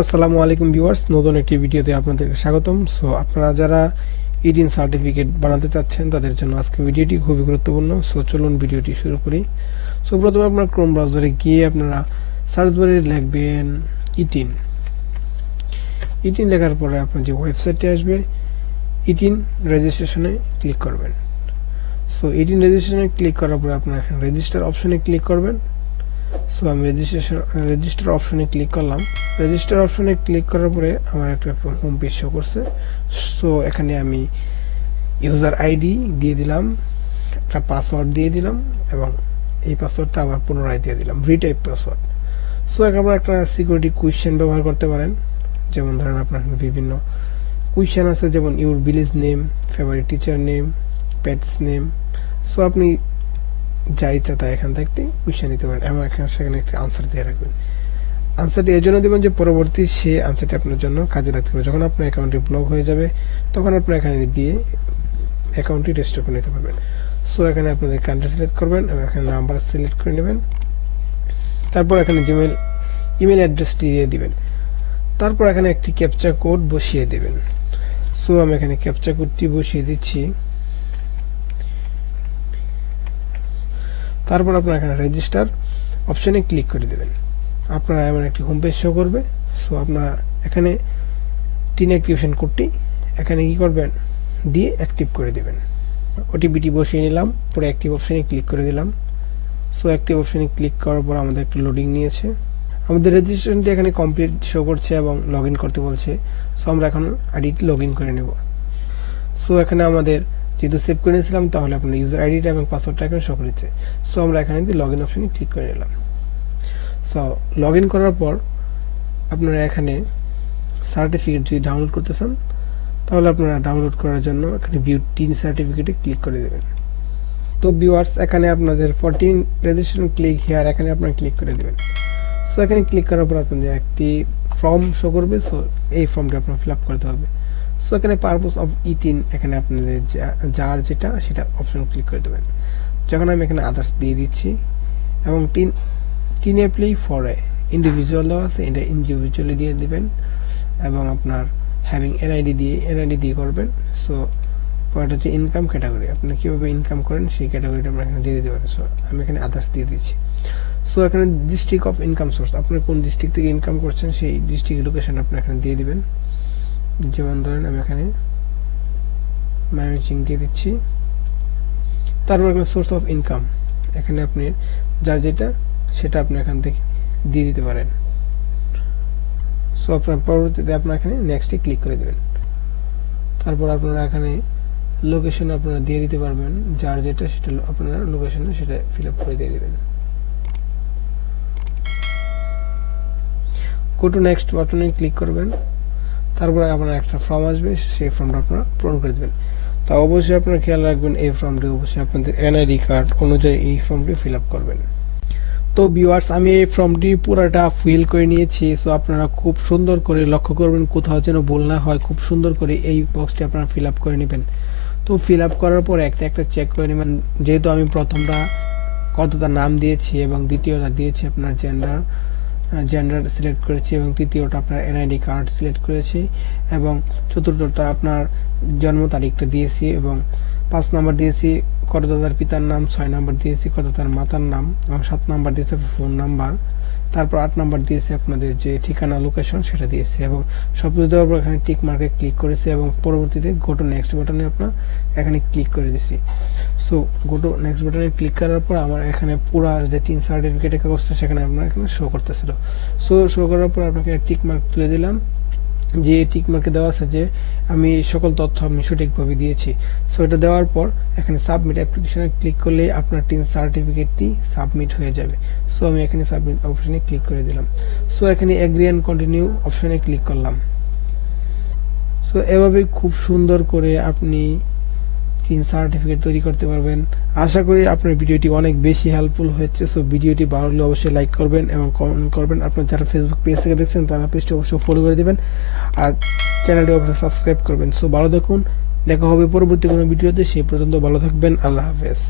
আসসালামু আলাইকুম ভিউয়ার্স, নতুন একটি ভিডিওতে আপনাদেরকে স্বাগতম। সো আপনারা যারা ইডিন সার্টিফিকেট বানাতে চাচ্ছেন, তাদের জন্য আজকে ভিডিওটি খুবই গুরুত্বপূর্ণ। সো চলুন ভিডিওটি শুরু করি। সো প্রথমে আপনার ক্রোম ব্রাউজারে গিয়ে আপনারা সার্চ বারে লিখবেন ইটিন ইটিন লেখার পরে আপনার যে ওয়েবসাইটটি আসবে ইটিন রেজিস্ট্রেশনে ক্লিক করবেন। সো ইটিন রেজিস্ট্রেশনে ক্লিক করার পরে আপনার রেজিস্টার অপশনে ক্লিক করবেন। সো আমি রেজিস্ট্রেশন রেজিস্টার অপশনে ক্লিক করলাম। রেজিস্টার অপশনে ক্লিক করার পরে আমার একটা হোম পেজ শো করছে। সো এখানে আমি ইউজার আইডি দিয়ে দিলাম, একটা পাসওয়ার্ড দিয়ে দিলাম এবং এই পাসওয়ার্ডটা আবার পুনরায় দিয়ে দিলাম রিটাইপ পাসওয়ার্ড সো এখন আপনারা একটা সিকিউরিটি কুইশন ব্যবহার করতে পারেন। যেমন ধরেন আপনার বিভিন্ন কুইশন আছে, যেমন your village name favourite teacher name pets name so আপনি যা ইচ্ছা তাই এখান থেকে একটি কুইশন দিতে পারেন এবং এখানে সেখানে একটি আনসার দিয়ে রাখবেন। আনসারটি এই জন্য দেবেন যে পরবর্তী সে আনসারটি আপনার জন্য কাজে লাগতে পারে। যখন আপনার অ্যাকাউন্টটি ব্লক হয়ে যাবে, তখন আপনার এখানে দিয়ে অ্যাকাউন্টটি রেজিস্টার করে নিতে পারবেন। সো এখানে আপনাদের কান্ট্রি সিলেক্ট করবেন এবং এখানে নাম্বার সিলেক্ট করে নেবেন। তারপর এখানে জিমেল ইমেল অ্যাড্রেসটি দিয়ে দিবেন। তারপর এখানে একটি ক্যাপচা কোড বসিয়ে দেবেন। সো আমি এখানে ক্যাপচা কোডটি বসিয়ে দিচ্ছি। তারপর আপনারা এখানে রেজিস্টার অপশনে ক্লিক করে দেবেন। আপনারা এমন একটি হোম পেজ শো করবে। সো আপনারা এখানে তিন অ্যাক্টিভেশন কোডটি এখানে কি করবেন? দিয়ে অ্যাক্টিভ করে দেবেন। ওটিপিটি বসিয়ে নিলাম, পরে অ্যাক্টিভ অপশনে ক্লিক করে দিলাম। সো অ্যাক্টিভ অপশনে ক্লিক করার পর আমাদের একটু লোডিং নিয়েছে। আমাদের রেজিস্ট্রেশনটি এখানে কমপ্লিট শো করছে এবং লগ করতে বলছে। সো আমরা এখন আইডিটি লগ করে নেব। সো এখানে আমাদের যেহেতু সেভ করে নিয়েছিলাম, তাহলে আপনার ইউজার আইডিটা এবং পাসওয়ার্ডটা এখানে শো করেছে সো আমরা এখানে দিয়ে লগ ইন অপশনে ক্লিক করে নিলাম। সো লগ ইন করার পর আপনারা এখানে সার্টিফিকেট যদি ডাউনলোড করতে চান, তাহলে আপনারা ডাউনলোড করার জন্য এখানে ভিউ টিন সার্টিফিকেটে ক্লিক করে দেবেন। তো ভিউয়ার্স এখানে আপনাদের ফোরটিন রেজিস্ট্রেশন ক্লিক হেয়ার এখানে আপনারা ক্লিক করে দেবেন। সো এখানে ক্লিক করার পর আপনাদের একটি ফর্ম শো করবে। সো এই ফর্মটা আপনার ফিল আপ করতে হবে। সো এখানে পারপোজ অফ ইটিন এখানে আপনাদের যার যেটা, সেটা অপশন ক্লিক করে দেবেন। যখন আমি এখানে আদার্স দিয়ে দিচ্ছি, এবং TIN TIN apply for a individual দেওয়া আছে, এটা ইন্ডিভিজুয়ালি দিয়ে দেবেন, এবং আপনার হ্যাভিং এনআইডি দিয়ে এনআইডি দিয়ে করবেন। সো পরেরটা হচ্ছে ইনকাম ক্যাটাগরি আপনি কীভাবে ইনকাম করেন, সেই ক্যাটাগরিটা আমরা এখানে দিয়ে দিতে পারেন সো আমি এখানে আদার্স দিয়ে দিচ্ছি। সো এখানে ডিস্ট্রিক্ট অফ ইনকাম সোর্স আপনি কোন ডিস্ট্রিক্ট থেকে ইনকাম করছেন, সেই ডিস্ট্রিক্ট লোকেশন আপনি এখানে দিয়ে দিবেন। যেমন ধরেন আমি এখানে ম্যানেজিং দিয়ে দিচ্ছি। তারপর এখানে সোর্স অফ ইনকাম এখানে আপনি যার যেটা, সেটা আপনি এখান থেকে দিয়ে দিতে পারেন। সো আপনার পরবর্তীতে আপনার এখানে নেক্সটে ক্লিক করে দেবেন। তারপর আপনারা এখানে লোকেশন আপনারা দিয়ে দিতে পারবেন। যার যেটা, সেটা আপনারা লোকেশনে সেটা ফিল আপ করে দিয়ে দেবেন। গো টু নেক্সট বাটনে ক্লিক করবেন। তারপরে আপনার একটা ফর্ম আসবে, সেই ফর্মটা আপনারা পূরণ করে দেবেন। তা অবশ্যই আপনারা খেয়াল রাখবেন, এই ফর্মটি অবশ্যই আপনাদের এনআইডি কার্ড অনুযায়ী এই ফর্মটি ফিল আপ করবেন। তো ভিউয়ার্স আমি এই ফর্মটি পুরোটা ফিল করে নিয়েছি সো আপনারা খুব সুন্দর করে লক্ষ্য করবেন কোথাও যেন ভুল না হয়, খুব সুন্দর করে এই বক্সটি আপনারা ফিল আপ করে নেবেন। তো ফিল আপ করার পর একটা একটা চেক করে নেবেন, যেহেতু আমি প্রথমটা, কতটা নাম দিয়েছি এবং দ্বিতীয়টা দিয়েছি আপনার জেন্ডার জেন্ডার সিলেক্ট করেছি এবং তৃতীয়টা আপনার এনআইডি কার্ড সিলেক্ট করেছি এবং চতুর্থটা আপনার জন্ম তারিখটা দিয়েছি এবং পাঁচ নাম্বার দিয়েছি, করদাতার পিতার নাম, ছয় নাম্বার দিয়েছি, করদাতার মাতার নাম এবং সাত নাম্বার দিয়েছি ফোন নাম্বার তারপর আট নাম্বার দিয়েছে আপনাদের যে ঠিকানা লোকেশন সেটা দিয়েছে এবং সব কিছু দেওয়ার পর এখানে টিক মার্কে ক্লিক করেছি এবং পরবর্তীতে গোটো নেক্সট বাটনে আপনার এখানে ক্লিক করে দিছি সো গোটো নেক্সট বাটনে ক্লিক করার পর আমার এখানে পুরো যে তিন সার্টিফিকেটের কাগজটা সেখানে আপনার এখানে শো করতেছিল। সো শো করার পর আপনাকে টিক মার্ক তুলে দিলাম। যে টিক মার্কে দেওয়া আছে যে আমি সকল তথ্য আমি সঠিকভাবে দিয়েছি। সো এটা দেওয়ার পর এখানে সাবমিট অ্যাপ্লিকেশনে ক্লিক করলে আপনার টিন সার্টিফিকেটটি সাবমিট হয়ে যাবে। সো আমি এখানে সাবমিট অপশানে ক্লিক করে দিলাম। সো এখানে অ্যাগ্রি অ্যান্ড কন্টিনিউ অপশানে ক্লিক করলাম। সো এভাবে খুব সুন্দর করে আপনি তিন সার্টিফিকেট তৈরি করতে পারবেন। আশা করি আপনার ভিডিওটি অনেক বেশি হেল্পফুল হয়েছে সো ভিডিওটি ভালো লাগলে অবশ্যই লাইক করবেন এবং কমেন্ট করবেন। আপনার যারা ফেসবুক পেজ থেকে দেখছেন, তারা পেজটি অবশ্যই ফলো করে দেবেন আর চ্যানেলটি অবশ্যই সাবস্ক্রাইব করবেন। সো ভালো দেখুন দেখা হবে পরবর্তী কোনো ভিডিওতে সেই পর্যন্ত ভালো থাকবেন, আল্লাহ হাফেজ।